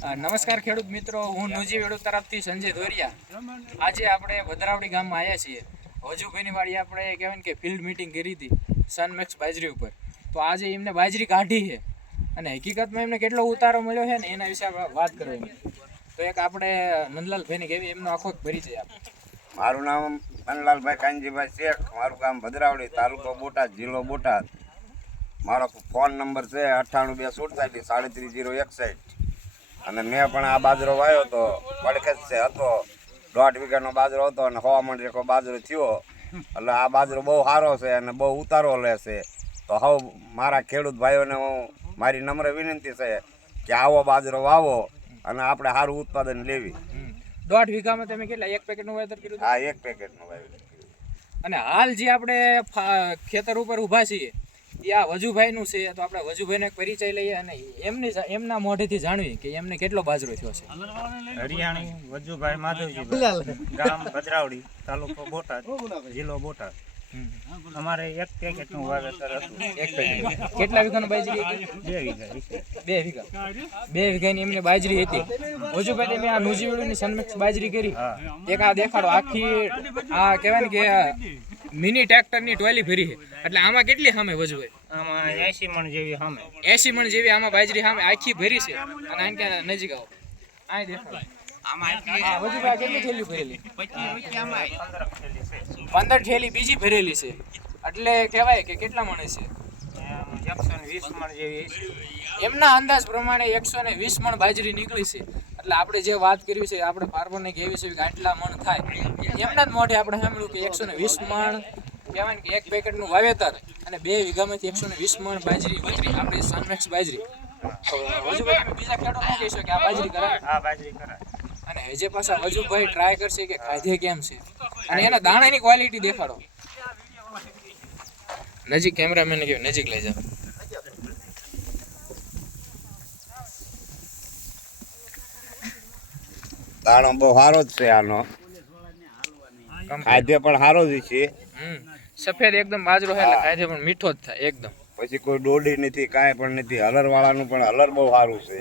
નમસ્કાર ખેડૂત મિત્રો, હું નુજી વેડુ તરફથી સંજય દોરિયા. આજે આપણે ભદ્રાવડી ગામમાં આવ્યા છીએ. હજુભાઈની વાડી આપણે કહેવાય કે ફિલ્ડ મિટિંગ કરી હતી સનમેક્સ બાજરી ઉપર. તો આજે એમને બાજરી કાઢી છે. અને હકીકતમાં એમને કેટલો ઉતારો મળ્યો છે ને એના વિશે આપણે વાત કરવાની. તો એક આપણે નંદલાલભાઈને કેવી, એમનો આખો પરિચય આપ. મારું નામ પનલાલભાઈ કાનજીભાઈ શેખ, મારું ગામ ભદ્રાવડી, તાલુકો બોટાદ, જિલ્લો બોટાદ. મારો ફોન નંબર છે અઠ્ઠાણું બે સુડતાલીસ, સાડત્રીસ જીરો એકસઠ. અને મેં પણ આ બાજરો વાવ્યો હતો પડખે છે. હતો. દોઢ વીઘાનો બાજરો હતો અને હવા મણ રેખો બાજરો થયો. એટલે આ બાજરો બહુ સારો છે અને બહુ ઉતારો લેશે તો હવે મારા ખેડૂત ભાઈઓને હું મારી નમ્ર વિનંતી છે કે આવો બાજરો વાવો અને આપણે સારું ઉત્પાદન લેવી. દોઢ વીઘામાં તમે કેટલા? એક પેકેટનું વાવેતર કર્યું હા એક પેકેટનું વાવ્યું અને હાલ જે આપણે ખેતર ઉપર ઊભા છીએ એ આ વજુભાઈનું છે તો આપણે વજુભાઈનો એક પરિચય લઈએ અને એમની એમના મોઢેથી જાણવી કે એમને કેટલો બાજરો થયો છે. હરિયાણી વજુભાઈ માધવજી ગામ ભદ્રાવડી તાલુકો બોટાદ જિલ્લો બોટાદ. અમારે એક પેકેટનું વાવેતર હતું. એક પેકેટ કેટલા વીઘાનું બાજરી હતી? બે વીઘા બે વીઘા. બે વીઘાની એમને બાજરી હતી. વજુભાઈ તમે આ નુજીવેડુની સનમેક્સ બાજરી કરી. એક આ દેખાડો આખી આ કહેવાય ને કે મિની ટ્રેક્ટરની ટોલી ભરી છે. એટલે આમાં કેટલી સામે વજુભાઈ આમાં એસી મણ જેવી સામે એસી મણ જેવી આમાં બાજરી સામે આખી ભરી છે. અને આને કે નજીક આવો. આ ભરેલી? પંદર થેલી બીજી ભરેલી છે. એટલે કહેવાય કે કેટલા મણે છે. એમના અંદાજ પ્રમાણે એકસો ને વીસ મણ બાજરી નીકળી છે. એટલે આપણે જે વાત કરી છે આપણે ફાર્મરને કેવી છે કે આટલા મણ થાય. એમના જ મોઢે આપણે સાંભળ્યું કે એકસો ને વીસ મણ કહેવાય ને કે એક પેકેટનું વાવેતર અને બે વીઘામાંથી એકસો ને વીસ મણ બાજરી ઉતરી આપણે સનમેક્સ બાજરી. વજુભાઈ બીજા ખેડૂત શું કહેશો કે આ બાજરી કરાય? આ બાજરી કરાય. અને હજે પાછા વજુભાઈ ટ્રાય કરશે કે ખાધે કેમ છે? અને એના દાણાની ક્વોલિટી દેખાડો. નજીક કેમેરામેન નજીક લઈ જાઓ. દાણો બહુ સારો જ છે આનો. ખાદ્ય પણ સારો જ છે. સફેદ એકદમ બાજરો છે એટલે ખાધે પણ મીઠો જ થાય એકદમ. પછી કોઈ ડોડી નથી કાંઈ પણ નથી. હલર વાળાનું પણ હલર બહુ સારું છે.